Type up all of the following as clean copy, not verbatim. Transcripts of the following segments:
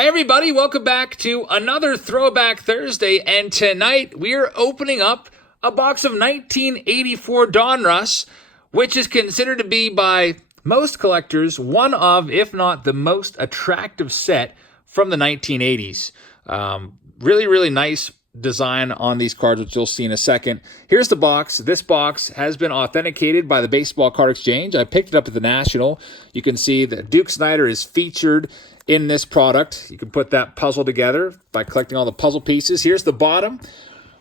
Hey everybody, welcome back to another Throwback Thursday, and tonight we're opening up a box of 1984 Donruss, which is considered to be by most collectors one of, if not the most attractive set from the 1980s. Really nice design on these cards, which you'll see in a second. Here's the box. This box has been authenticated by the Baseball Card Exchange. I picked it up at the National. You can see that Duke Snider is featured in this product. You can put that puzzle together by collecting all the puzzle pieces. Here's the bottom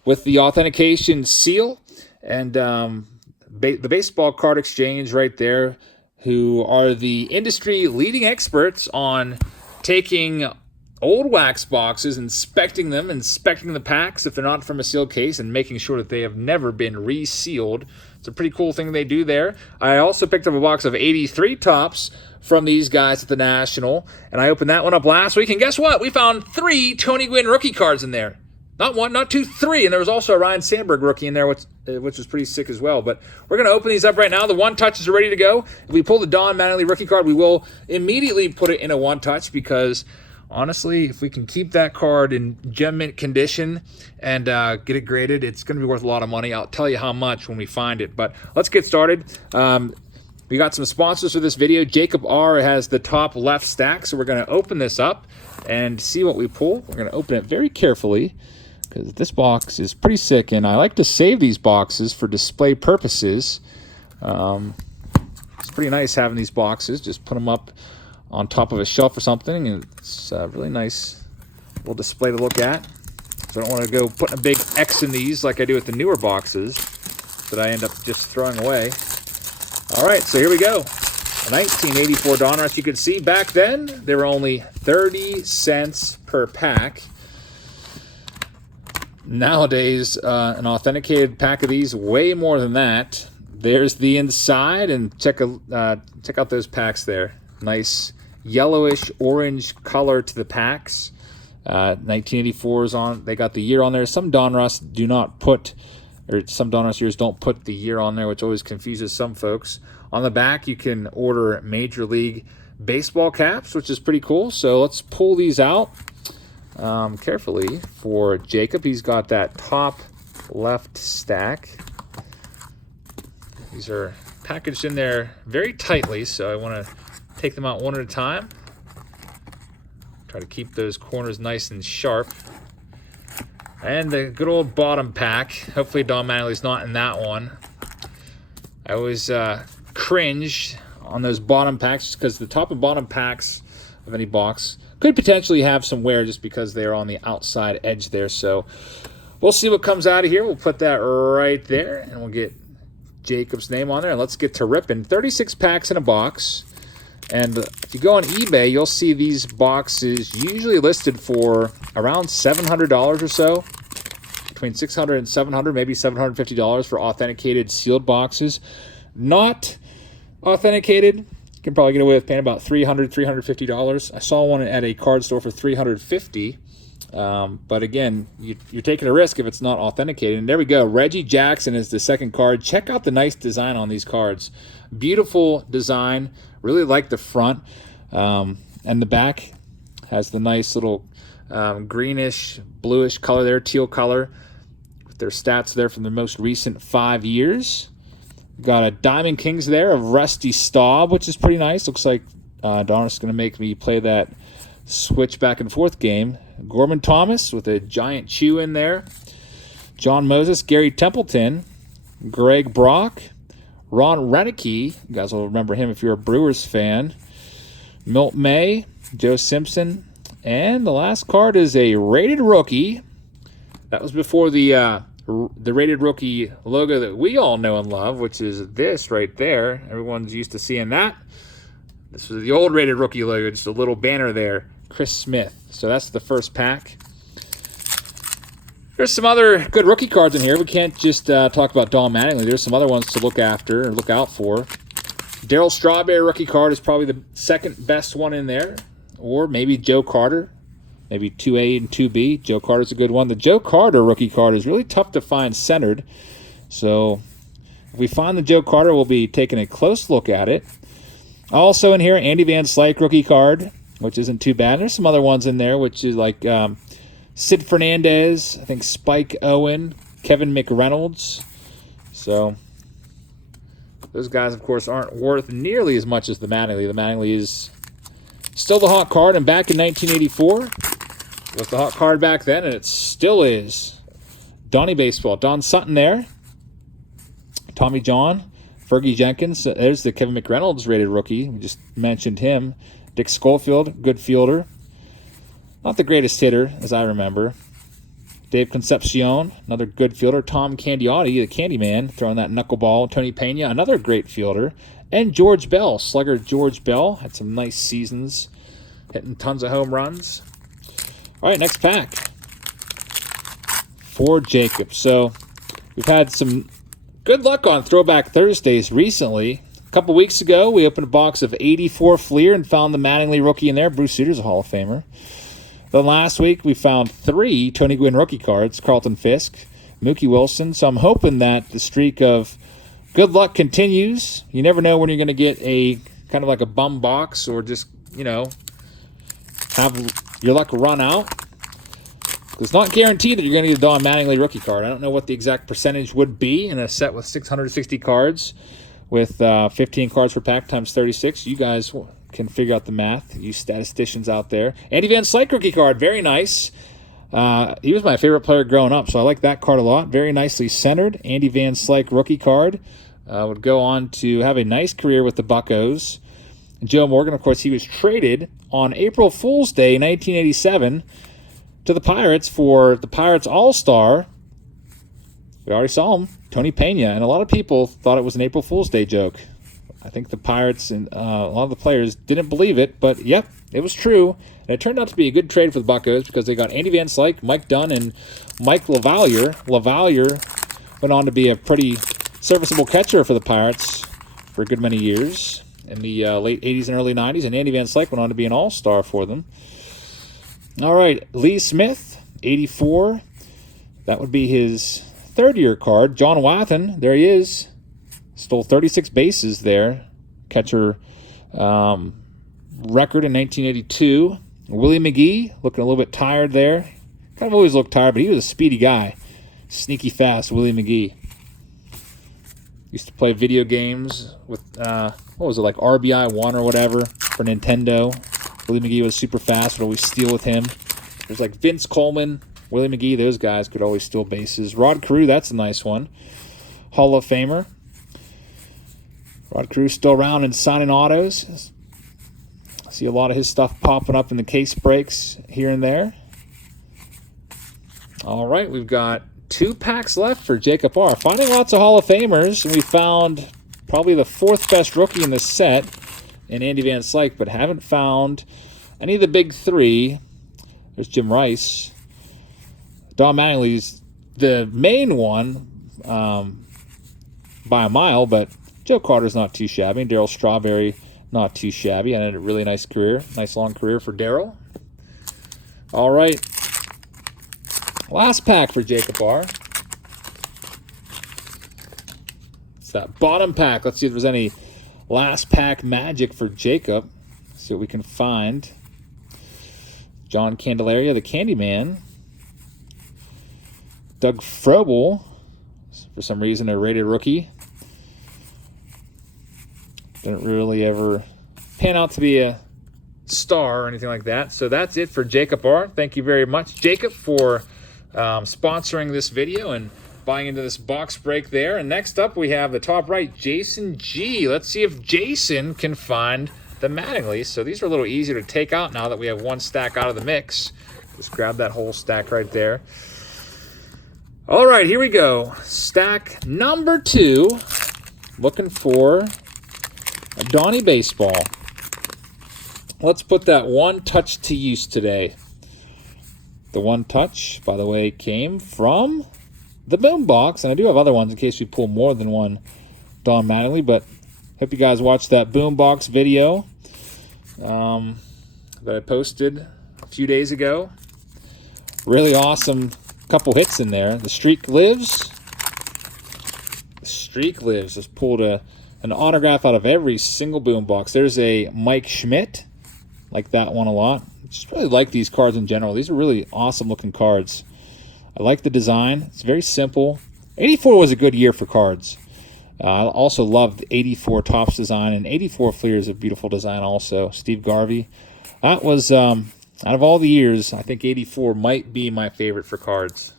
with the authentication seal and the Baseball Card Exchange right there, who are the industry leading experts on taking old wax boxes, inspecting them, inspecting the packs if they're not from a sealed case, and making sure that they have never been resealed. It's a pretty cool thing they do there. I also picked up a box of 83 Topps from these guys at the National, and I opened that one up last week, and guess what? We found 3 Tony Gwynn rookie cards in there. Not one, not two, 3, and there was also a Ryan Sandberg rookie in there, which was pretty sick as well. But we're going to open these up right now. The one-touches are ready to go. If we pull the Don Mattingly rookie card, we will immediately put it in a one-touch because honestly, if we can keep that card in gem mint condition and get it graded, it's going to be worth a lot of money. I'll tell you how much when we find it. But let's get started. We got some sponsors for this video. Jacob R. has the top left stack, so we're going to open this up and see what we pull. We're going to open it very carefully because this box is pretty sick, and I like to save these boxes for display purposes. It's pretty nice having these boxes. Just put them up on top of a shelf or something, and it's a really nice little display to look at. So I don't want to go putting a big X in these like I do with the newer boxes that I end up just throwing away. All right, so here we go. A 1984 Donruss. You can see back then they were only 30 cents per pack. Nowadays, an authenticated pack of these, way more than that. There's the inside, and check out those packs there. Nice yellowish orange color to the packs. 1984 is on. They got the year on there. Some Donruss do not put, or some Donruss years don't put the year on there, which always confuses some folks. On the back, you can order Major League Baseball caps, which is pretty cool. So let's pull these out carefully for Jacob. He's got that top left stack. These are packaged in there very tightly, so I want to take them out one at a time. Try to keep those corners nice and sharp. And the good old bottom pack. Hopefully Don Mattingly's not in that one. I always cringe on those bottom packs because the top and bottom packs of any box could potentially have some wear just because they're on the outside edge there. So we'll see what comes out of here. We'll put that right there, and we'll get Jacob's name on there. And let's get to ripping. 36 packs in a box. And if you go on eBay, you'll see these boxes usually listed for around $700 or so. Between $600 and $700, maybe $750 for authenticated sealed boxes. Not authenticated, you can probably get away with paying about $300, $350. I saw one at a card store for $350. But again, you're taking a risk if it's not authenticated. And there we go. Reggie Jackson is the second card. Check out the nice design on these cards. Beautiful design. Really like the front. And the back has the nice little greenish, bluish color there, teal color. With their stats there from the most recent 5 years. Got a Diamond Kings there of Rusty Staub, which is pretty nice. Looks like Donruss is going to make me play that switch back and forth game. Gorman Thomas with a giant chew in there. John Moses, Gary Templeton, Greg Brock, Ron Renicky. You guys will remember him if you're a Brewers fan. Milt May, Joe Simpson. And the last card is a rated rookie. That was before the rated rookie logo that we all know and love, which is this right there. Everyone's used to seeing that. This was the old rated rookie logo, just a little banner there. Chris Smith. So that's the first pack. There's some other good rookie cards in here. We can't just talk about Don Mattingly. There's some other ones to look after or look out for. Darryl Strawberry rookie card is probably the second best one in there. Or maybe Joe Carter. Maybe 2A and 2B. Joe Carter's a good one. The Joe Carter rookie card is really tough to find centered. So if we find the Joe Carter, we'll be taking a close look at it. Also in here, Andy Van Slyke rookie card. which isn't too bad. There's some other ones in there, which is like Sid Fernandez, I think Spike Owen, Kevin McReynolds. So those guys, of course, aren't worth nearly as much as the Mattingly. The Mattingly is still the hot card, and back in 1984 was the hot card back then, and it still is. Donnie Baseball, Don Sutton there, Tommy John, Fergie Jenkins. There's the Kevin McReynolds rated rookie. We just mentioned him. Dick Schofield, good fielder. Not the greatest hitter, as I remember. Dave Concepcion, another good fielder. Tom Candiotti, the Candyman, throwing that knuckleball. Tony Pena, another great fielder. And George Bell, slugger George Bell. Had some nice seasons, hitting tons of home runs. All right, next pack for Jacob. So we've had some good luck on Throwback Thursdays recently. A couple weeks ago, we opened a box of 84 Fleer and found the Mattingly rookie in there. Bruce Suter's a Hall of Famer. Then last week, we found 3 Tony Gwynn rookie cards, Carlton Fisk, Mookie Wilson. So I'm hoping that the streak of good luck continues. You never know when you're going to get a kind of like a bum box or just, you know, have your luck run out. It's not guaranteed that you're going to get a Don Mattingly rookie card. I don't know what the exact percentage would be in a set with 660 cards with 15 cards per pack times 36. You guys can figure out the math, you statisticians out there. Andy Van Slyke rookie card, very nice. He was my favorite player growing up, so I like that card a lot. Very nicely centered. Andy Van Slyke rookie card. Would go on to have a nice career with the Buccos. And Joe Morgan, of course, he was traded on April Fool's Day, 1987, to the Pirates for the Pirates All-Star. We already saw him, Tony Pena, and a lot of people thought it was an April Fool's Day joke. I think the Pirates and a lot of the players didn't believe it, but yep, it was true. And it turned out to be a good trade for the Buccos because they got Andy Van Slyke, Mike Dunn, and Mike LaValliere. LaValliere went on to be a pretty serviceable catcher for the Pirates for a good many years in the late 80s and early 90s, and Andy Van Slyke went on to be an all-star for them. All right, Lee Smith, 84. That would be his third-year card. John Wathen, there he is. Stole 36 bases there. Catcher record in 1982. Willie McGee, looking a little bit tired there. Kind of always looked tired, but he was a speedy guy. Sneaky fast, Willie McGee. Used to play video games with, what was it, like RBI 1 or whatever for Nintendo. Willie McGee was super fast, would always steal with him. There's like Vince Coleman, Willie McGee, those guys could always steal bases. Rod Carew, that's a nice one. Hall of Famer. Rod Carew still around and signing autos. I see a lot of his stuff popping up in the case breaks here and there. All right, we've got 2 packs left for Jacob R. Finding lots of Hall of Famers, and we found probably the 4th best rookie in this set in Andy Van Slyke, but haven't found any of the big 3. There's Jim Rice. Don Mattingly's the main one by a mile, but Joe Carter's not too shabby. Darryl Strawberry, not too shabby. And had a really nice career, nice long career for Darryl. All right. Last pack for Jacob R. It's that bottom pack. Let's see if there's any last pack magic for Jacob. See what we can find. John Candelaria, the Candyman. Doug Frobel, for some reason a rated rookie. Didn't really ever pan out to be a star or anything like that. So that's it for Jacob R. Thank you very much, Jacob, for sponsoring this video and buying into this box break there. And next up we have the top right, Jason G. Let's see if Jason can find the Mattingly. So these are a little easier to take out now that we have one stack out of the mix. Just grab that whole stack right there. All right, here we go. Stack number 2. Looking for a Donnie Baseball. Let's put that one touch to use today. The one touch, by the way, came from the Boombox, and I do have other ones in case we pull more than one Don Mattingly, but hope you guys watched that Boombox video that I posted a few days ago. Really awesome couple hits in there. The streak lives. The streak lives. Just pulled an autograph out of every single Boombox. There's a Mike Schmidt. Like that one a lot. Just really like these cards in general. These are really awesome looking cards. I like the design. It's very simple. 84 was a good year for cards. I also love the 84 Topps design, and 84 Fleer is a beautiful design also. Steve Garvey. That was, out of all the years, I think 84 might be my favorite for cards.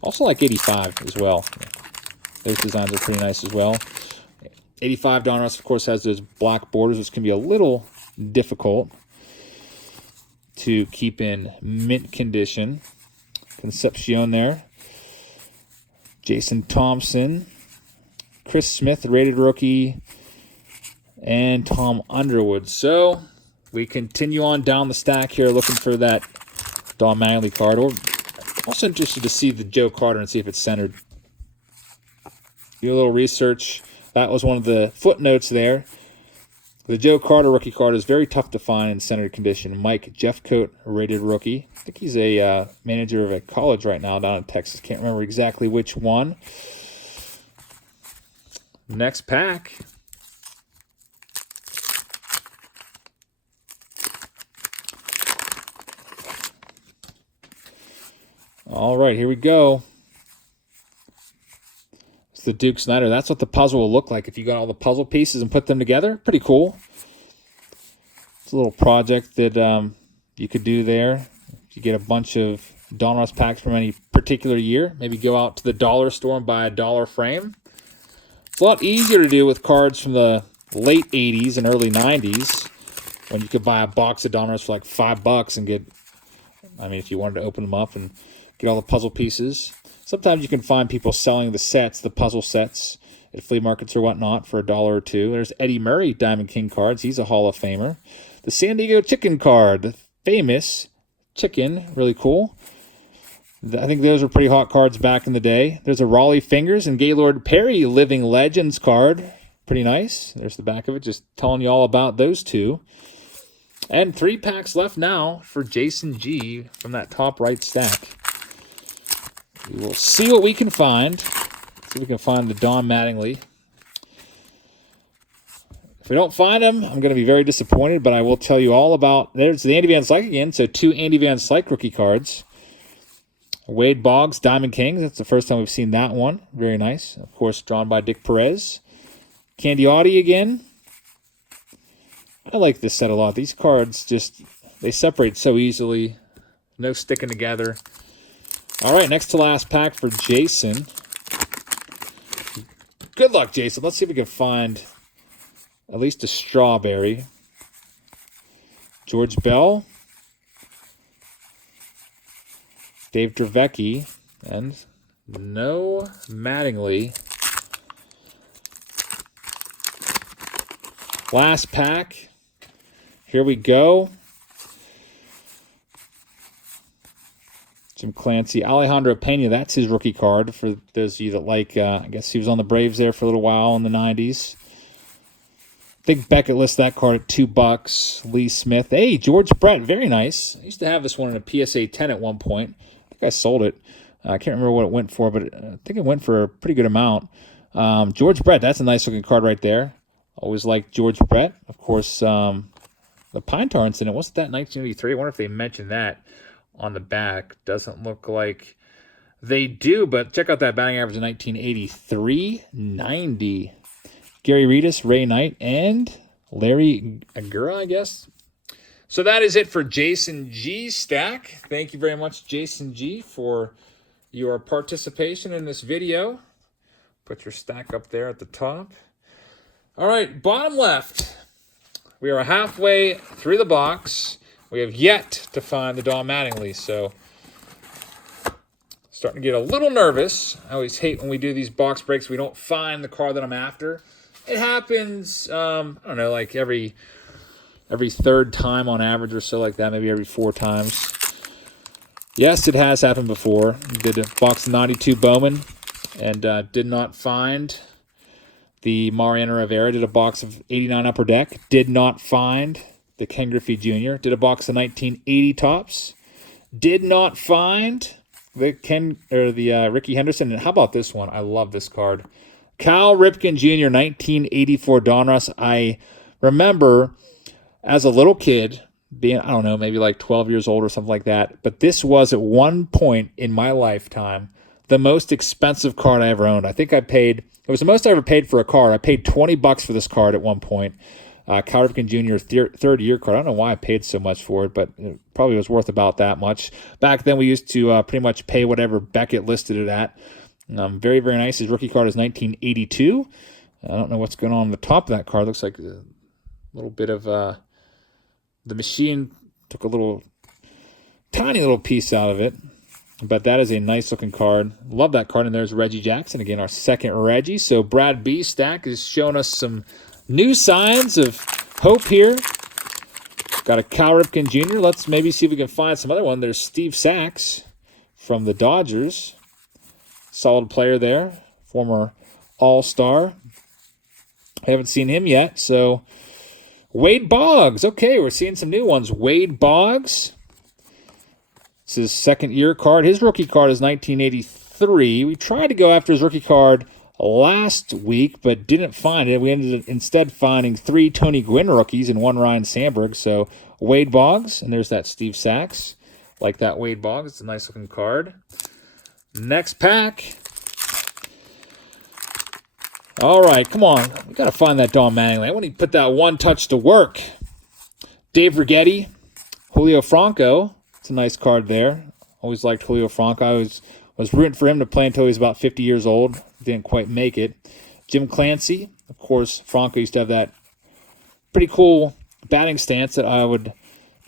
Also like 85 as well. Those designs are pretty nice as well. 85 Donruss, of course, has those black borders, which can be a little difficult to keep in mint condition. Concepcion there. Jason Thompson. Chris Smith, rated rookie. And Tom Underwood. So we continue on down the stack here looking for that Don Mattingly card. Or also interested to see the Joe Carter and see if it's centered. Do a little research. That was one of the footnotes there. The Joe Carter rookie card is very tough to find in centered condition. Mike Jeffcoat, rated rookie. I think he's a manager of a college right now down in Texas. Can't remember exactly which one. Next pack. All right, here we go. It's the Duke Snider. That's what the puzzle will look like if you got all the puzzle pieces and put them together. Pretty cool. It's a little project that you could do there. If you get a bunch of Donruss packs from any particular year, maybe go out to the dollar store and buy a dollar frame. It's a lot easier to do with cards from the late 80s and early 90s when you could buy a box of Donruss for like $5 and get, I mean, if you wanted to open them up and get all the puzzle pieces. Sometimes you can find people selling the sets, the puzzle sets, at flea markets or whatnot for $1 or $2. There's Eddie Murray Diamond King cards. He's a Hall of Famer. The San Diego Chicken card, the famous chicken, really cool. I think those were pretty hot cards back in the day. There's a Raleigh Fingers and Gaylord Perry Living Legends card. Pretty nice. There's the back of it, just telling you all about those two. And 3 packs left now for Jason G from that top right stack. We will see what we can find. See if we can find the Don Mattingly. If we don't find him, I'm going to be very disappointed, but I will tell you all about... There's the Andy Van Slyke again, so 2 Andy Van Slyke rookie cards. Wade Boggs, Diamond Kings. That's the first time we've seen that one. Very nice. Of course, drawn by Dick Perez. Candy Audie again. I like this set a lot. These cards just, they separate so easily. No sticking together. All right, next to last pack for Jason. Good luck, Jason. Let's see if we can find at least a strawberry. George Bell. Dave Dravecky, and no Mattingly. Last pack. Here we go. Jim Clancy. Alejandro Pena, that's his rookie card for those of you that like, I guess he was on the Braves there for a little while in the 90s. I think Beckett lists that card at $2. Lee Smith. Hey, George Brett, very nice. I used to have this one in a PSA 10 at one point. I sold it. I can't remember what it went for, but I think it went for a pretty good amount. George Brett, that's a nice looking card right there. Always liked George Brett. Of course, the Pine Tar incident, wasn't that 1983? I wonder if they mentioned that on the back. Doesn't look like they do, but check out that batting average in 1983. 90. Gary Redus, Ray Knight, and Larry Agura, I guess. So that is it for Jason G's stack. Thank you very much, Jason G, for your participation in this video. Put your stack up there at the top. All right, bottom left. We are halfway through the box. We have yet to find the Don Mattingly, so starting to get a little nervous. I always hate when we do these box breaks, we don't find the card that I'm after. It happens, I don't know, like every third time on average or so, like that, maybe every 4 times. Yes, it has happened before. Did a box of 92 Bowman and did not find the Mariano Rivera. Did a box of 89 Upper Deck. Did not find the Ken Griffey Jr. Did a box of 1980 Topps. Did not find the Ricky Henderson. And how about this one? I love this card. Cal Ripken Jr. 1984 Donruss. I remember as a little kid being, I don't know, maybe like 12 years old or something like that. But this was at one point in my lifetime the most expensive card I ever owned. I think it was the most I ever paid for a card. I paid $20 for this card at one point. Cal Ripken Jr. third-year card. I don't know why I paid so much for it, but it probably was worth about that much. Back then, we used to pretty much pay whatever Beckett listed it at. Very, very nice. His rookie card is 1982. I don't know what's going on the top of that card. Looks like a little bit of the machine took a tiny little piece out of it. But that is a nice-looking card. Love that card. And there's Reggie Jackson. Again, our second Reggie. So Brad B. Stack is showing us some new signs of hope here. Got a Cal Ripken Jr. Let's maybe see if we can find some other one. There's Steve Sachs from the Dodgers. Solid player there. Former All-Star. I haven't seen him yet. So Wade Boggs. Okay, we're seeing some new ones. Wade Boggs. It's his second-year card. His rookie card is 1983. We tried to go after his rookie card last week, but didn't find it. We ended up instead finding 3 Tony Gwynn rookies and 1 Ryan Sandberg. So Wade Boggs, and there's that Steve Sachs. Like that Wade Boggs. It's a nice-looking card. Next pack. All right, come on. We got to find that Don Mattingly. I want to put that one touch to work. Dave Righetti, Julio Franco. It's a nice card there. Always liked Julio Franco. I was rooting for him to play until he was about 50 years old. Didn't quite make it. Jim Clancy. Of course, Franco used to have that pretty cool batting stance that I would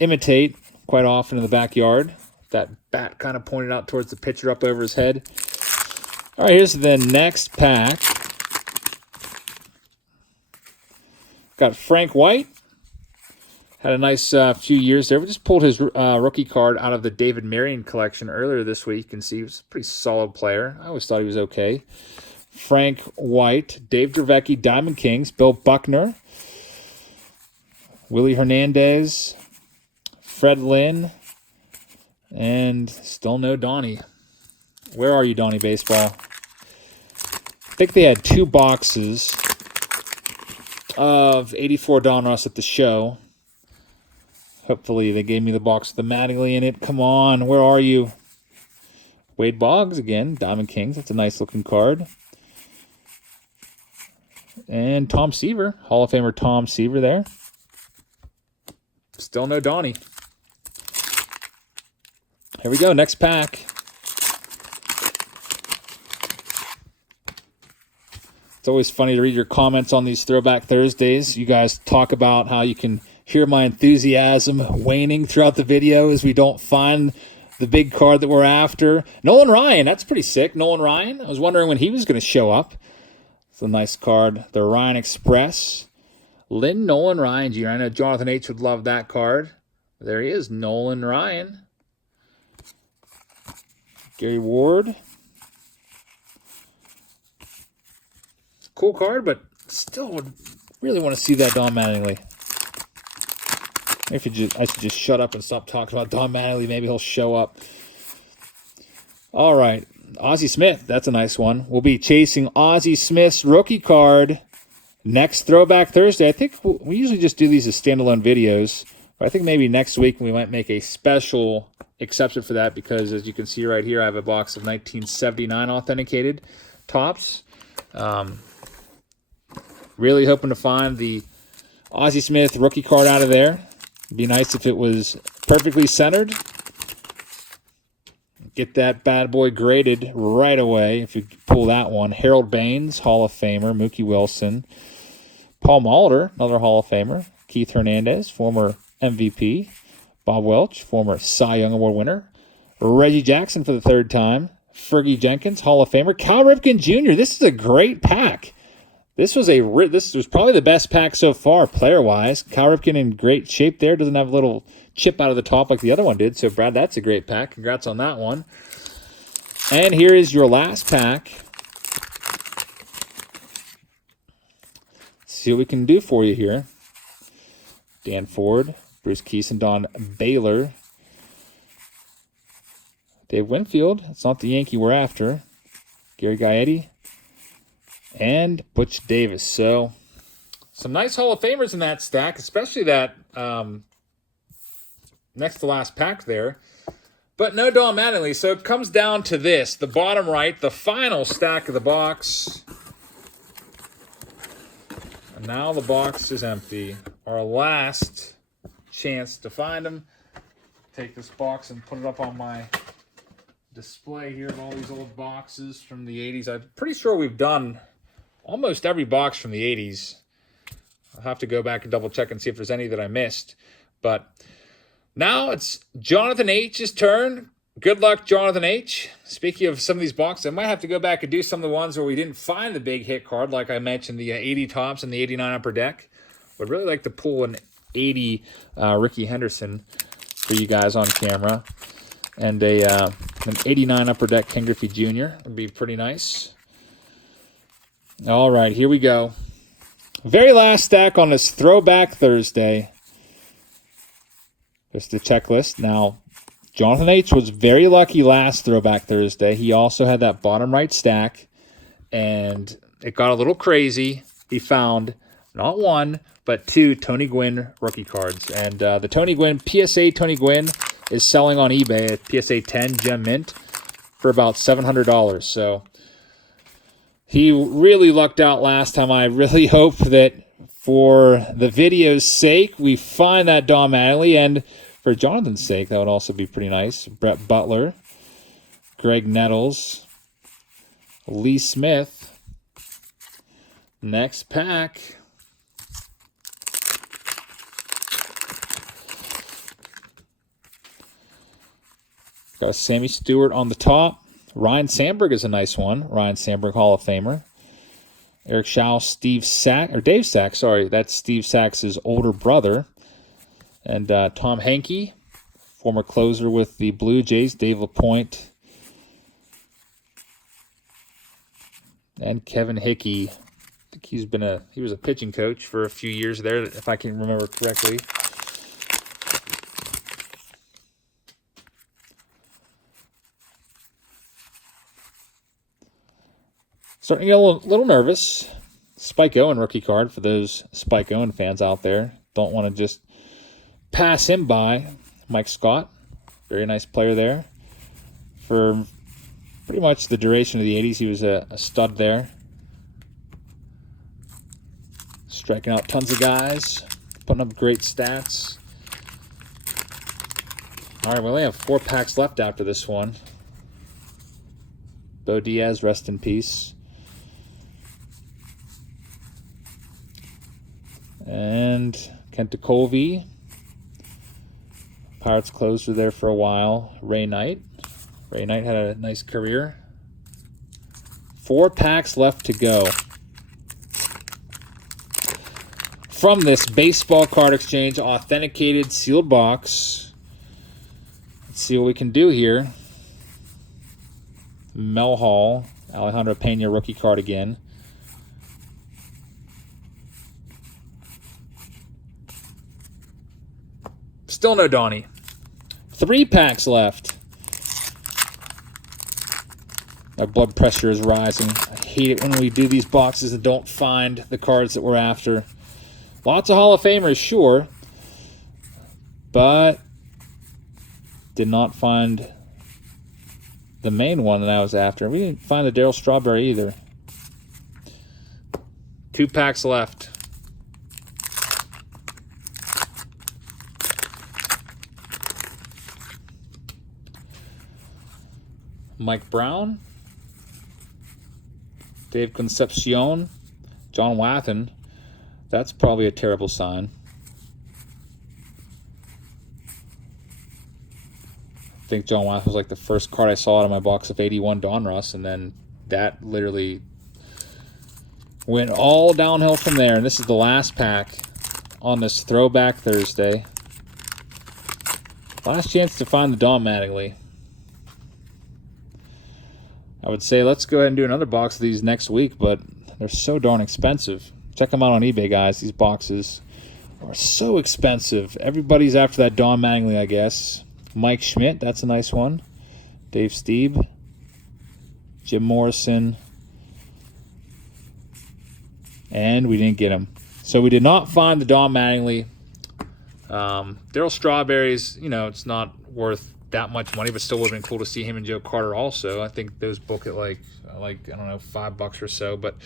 imitate quite often in the backyard. That bat kind of pointed out towards the pitcher up over his head. All right, here's the next pack. Got Frank White. Had a nice few years there. We just pulled his rookie card out of the David Marion collection earlier this week. You can see he was a pretty solid player. I always thought he was okay. Frank White, Dave Dravecky, Diamond Kings, Bill Buckner, Willie Hernandez, Fred Lynn, and still no Donnie. Where are you, Donnie Baseball? I think they had 2 boxes of 84 Donruss at the show. Hopefully they gave me the box with the Mattingly in it. Come on, where are you? Wade Boggs again, Diamond Kings. That's a nice-looking card. And Tom Seaver, Hall of Famer Tom Seaver there. Still no Donnie. Here we go, next pack. It's always funny to read your comments on these Throwback Thursdays. You guys talk about how you can hear my enthusiasm waning throughout the video as we don't find the big card that we're after. Nolan Ryan, that's pretty sick. Nolan Ryan, I was wondering when he was going to show up. It's a nice card. The Ryan Express. Nolan Ryan Jr. I know Jonathan H. would love that card. There he is, Nolan Ryan. Gary Ward. Cool card, but still would really want to see that Don Mattingly. I should just shut up and stop talking about Don Mattingly. Maybe he'll show up. All right. Ozzie Smith. That's a nice one. We'll be chasing Ozzie Smith's rookie card next Throwback Thursday. I think we usually just do these as standalone videos. But I think maybe next week we might make a special exception for that because, as you can see right here, I have a box of 1979 authenticated tops. Really hoping to find the Ozzie Smith rookie card out of there. It'd be nice if it was perfectly centered. Get that bad boy graded right away if you pull that one. Harold Baines, Hall of Famer. Mookie Wilson. Paul Molitor, another Hall of Famer. Keith Hernandez, former MVP. Bob Welch, former Cy Young Award winner. Reggie Jackson for the 3rd time. Fergie Jenkins, Hall of Famer. Cal Ripken Jr. This is a great pack. This was probably the best pack so far, player-wise. Cal Ripken in great shape there. Doesn't have a little chip out of the top like the other one did. So, Brad, that's a great pack. Congrats on that one. And here is your last pack. Let's see what we can do for you here. Dan Ford, Bruce Keeson, Don Baylor. Dave Winfield. It's not the Yankee we're after. Gary Gaetti. And Butch Davis. So, some nice Hall of Famers in that stack, especially that next to last pack there. But no Don Mattingly, so it comes down to this. The bottom right, the final stack of the box. And now the box is empty. Our last chance to find them. Take this box and put it up on my display here of all these old boxes from the 80s. I'm pretty sure we've done almost every box from the 80s. I'll have to go back and double check and see if there's any that I missed. But now it's Jonathan H's turn. Good luck, Jonathan H. Speaking of some of these boxes, I might have to go back and do some of the ones where we didn't find the big hit card, like I mentioned, the 80 tops and the 89 upper deck. Would really like to pull an 80 Rickey Henderson for you guys on camera. And an 89 upper deck Ken Griffey Jr. would be pretty nice. All right, here we go. Very last stack on this Throwback Thursday. Just the checklist. Now, Jonathan H. was very lucky last Throwback Thursday. He also had that bottom right stack, and it got a little crazy. He found not one, but two Tony Gwynn rookie cards. And the Tony Gwynn, PSA Tony Gwynn, is selling on eBay at PSA 10 Gem Mint for about $700. So he really lucked out last time. I really hope that for the video's sake, we find that Don Mattingly, and for Jonathan's sake, that would also be pretty nice. Brett Butler, Greg Nettles, Lee Smith. Next pack. Got a Sammy Stewart on the top. Ryan Sandberg is a nice one. Ryan Sandberg, Hall of Famer. Eric Schau, Dave Sack, sorry. That's Steve Sachs' older brother. And Tom Henke, former closer with the Blue Jays. Dave LaPointe. And Kevin Hickey. I think he was a pitching coach for a few years there, if I can remember correctly. Starting to get a little nervous. Spike Owen rookie card for those Spike Owen fans out there. Don't want to just pass him by. Mike Scott, very nice player there. For pretty much the duration of the 80s, he was a stud there. Striking out tons of guys, putting up great stats. All right, we only have 4 packs left after this one. Bo Diaz, rest in peace. And Kent Colvey. Pirates closer there for a while. Ray Knight. Ray Knight had a nice career. 4 packs left to go. From this baseball card exchange authenticated sealed box. Let's see what we can do here. Mel Hall. Alejandro Pena rookie card again. Still no Donnie. 3 packs left. My blood pressure is rising. I hate it when we do these boxes and don't find the cards that we're after. Lots of Hall of Famers, sure. But did not find the main one that I was after. We didn't find the Darryl Strawberry either. 2 packs left. Mike Brown, Dave Concepcion, John Wathen. That's probably a terrible sign. I think John Wathen was like the first card I saw out of my box of 81 Donruss, and then that literally went all downhill from there. And this is the last pack on this Throwback Thursday. Last chance to find the Don Mattingly. I would say let's go ahead and do another box of these next week, but they're so darn expensive. Check them out on eBay, guys. These boxes are so expensive. Everybody's after that Don Mattingly, I guess. Mike Schmidt, that's a nice one. Dave Stieb. Jim Morrison. And we didn't get him. So we did not find the Don Mattingly Darryl Strawberry's, you know, it's not worth that much money, but still would have been cool to see him and Joe Carter also. I think those book at like I don't know, $5 or so, but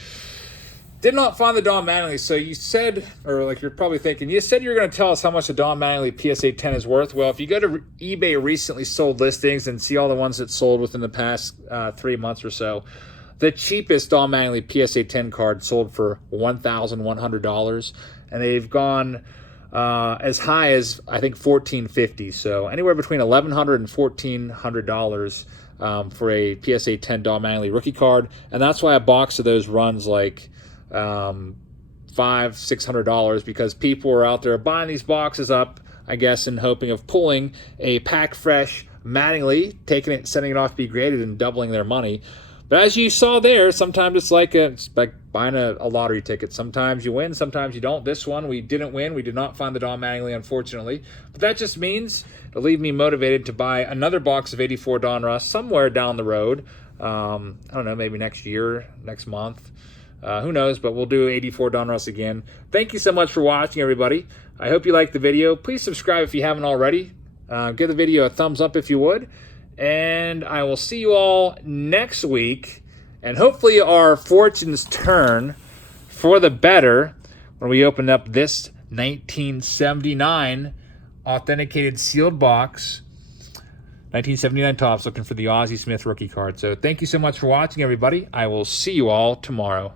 did not find the Don Mattingly. So you said, or like you're probably thinking, you said you were going to tell us how much the Don Mattingly PSA 10 is worth. Well, if you go to eBay recently sold listings and see all the ones that sold within the past 3 months or so, the cheapest Don Mattingly PSA 10 card sold for $1,100, and they've gone as high as I think $1,450. So anywhere between $1,100 and $1,400 for a PSA 10 Don Mattingly rookie card, and that's why a box of those runs like $500-600, because people are out there buying these boxes up, I guess, in hoping of pulling a pack fresh Mattingly, taking it, sending it off to be graded, and doubling their money. But as you saw there, sometimes it's like buying a lottery ticket. Sometimes you win, sometimes you don't. This one, we didn't win. We did not find the Don Mattingly, unfortunately. But that just means it'll leave me motivated to buy another box of 84 Donruss somewhere down the road. I don't know, maybe next year, next month. Who knows, but we'll do 84 Donruss again. Thank you so much for watching, everybody. I hope you liked the video. Please subscribe if you haven't already. Give the video a thumbs up if you would. And I will see you all next week. And hopefully our fortunes turn for the better when we open up this 1979 authenticated sealed box. 1979 Topps, looking for the Ozzie Smith rookie card. So thank you so much for watching, everybody. I will see you all tomorrow.